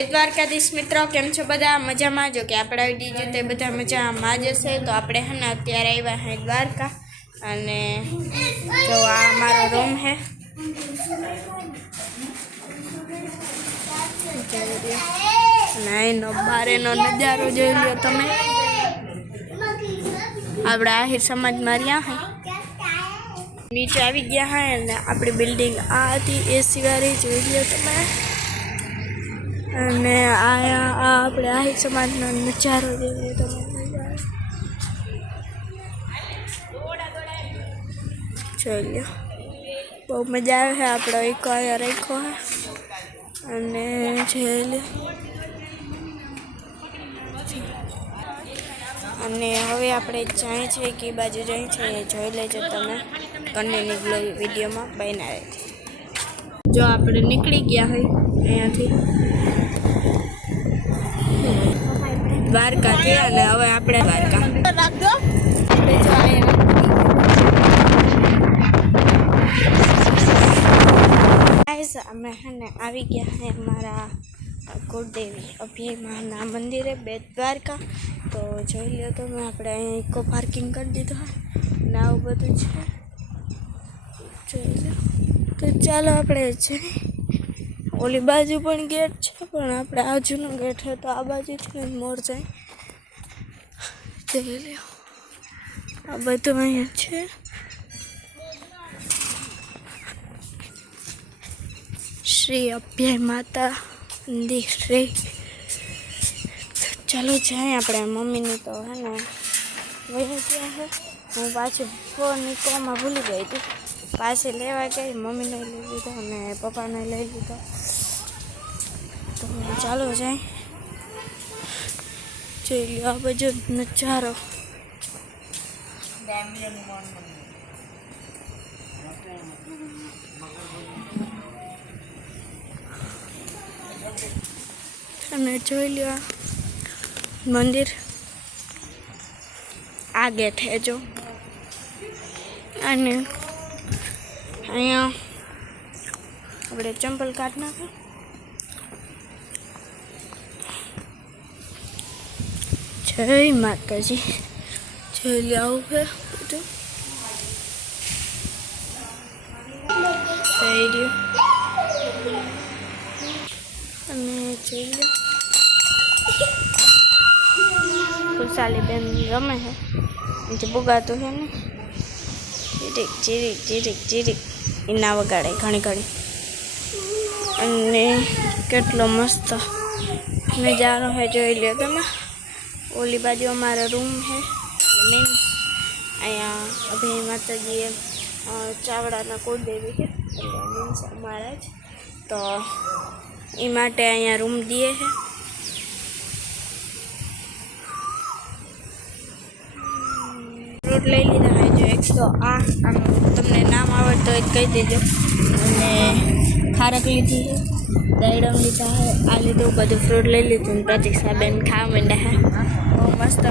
દ્વારકાધીશ મિત્રો કેમ છો બધા મજામાં જો કે આપણા વિડીયો જોતે બધા મજામાં જ હશે તો આપણે હે ને અત્યારે આવ્યા હે દ્વારકા અને જો આ અમારો રૂમ હે નાઈનો બારેનો નજારો જોઈ લ્યો તમે આપણા આહિર સમાજમાં રહ્યા હે નીચે આવી ગયા હે અને આપણી બિલ્ડિંગ આ હતી એસી વાળી જોઈ લ્યો તમે અને આપણે આહિર સમાજનો નજારો જોઈએ તમે જોઈ લો બહુ મજા આવે છે આપણો એક અહીંયા રાખ્યો હે અને જોઈ લો અને હવે આપણે જાય છે કે બાજુ જાય છે એ જોઈ લેજો તમે કન્ટિન્યુ વિડીયોમાં બન્યા રહે જો આપણે નીકળી ગયા હોય અહીંયાથી દ્વારકાથી અને હવે આપણે દ્વારકા અમે હે ને આવી ગયા હે અમારા કુળદેવી અભિમાના મંદિરે બેટ દ્વારકા તો જોઈ લો તો મેં આપણે અહીં ઇકો પાર્કિંગ કરી દીધો હોય ને આવું બધું છે જોઈ લો તો ચાલો આપણે જઈએ ઓલી બાજુ પણ ગેટ છે પણ આપણે આજુનો ગેટ છે તો આ બાજુ છે મોર જાય જોઈ લો આ બધું અહીંયા છે શ્રી અભ્યાય માતા મંદિર શ્રી ચાલો જાય આપણે મમ્મીની તો હે ને વહી ગયા છે હું પાછી ફોન ઇકોમાં ભૂલી ગઈ હતી પાછી લેવા ગઈ મમ્મીને લઈ લીધો અને પપ્પાને લઈ લીધો તો ચાલો જાય જોઈ લો આ બધો નજારો અને જોઈ લો મંદિર આ ગેટ હે જો અને અહીંયા આપણે ચંપલ કાઢ નાખે જય માતાજી જોઈ લો આવું છે બધું થઈ ગયું અને જોઈ લો ખુશાલી બેન રમે છે જે બુગાતું છે ને જીરીક જીરીક જીરીક જીરીક એના વગાડે ઘણી ઘણી અને કેટલો મસ્ત નજારો છે જોઈ લો તમે ઓલી બાજુ અમારો રૂમ છે મીન્સ અહીંયા અભય માતાજીએ ચાવડાના કુળદેવી છે એટલે મીન્સ અમારા જ તો એ માટે અહીંયા રૂમ દે છે ફ્રૂટ લઈ લીધા હોય જો એક તો આમ તમને નામ આવડતો હોય કહી દેજો અને ખારક લીધી છે દાડમ લીધા છે આ લીધું બધું ફ્રૂટ લઈ લીધું ને પ્રતિક્ષાબેન ખાવા માંડ્યા છે બહુ મસ્ત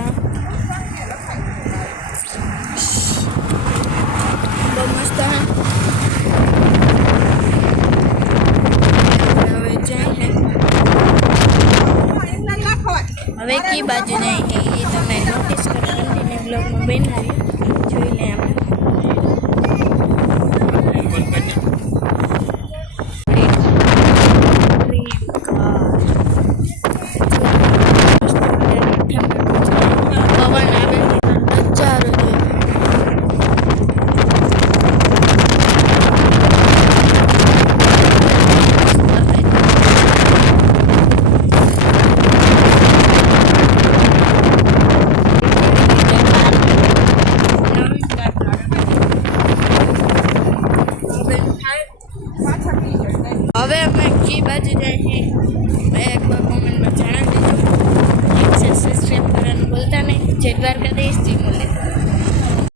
બહુ મસ્ત હવે જાય હવે કી બાજુ જાય એ તમે નોટિસ કરો કન્ટિન્યુ બ્લોગમાં બનાવી જોઈ લે આપણે હવે અમે કી બાજુ જઈએ એકવાર કોમેન્ટમાં જણાવી દીધું સબસ્ક્રાઈબ કરવાનું ભૂલતા નહીં જય દ્વારકાધીશ જી મળે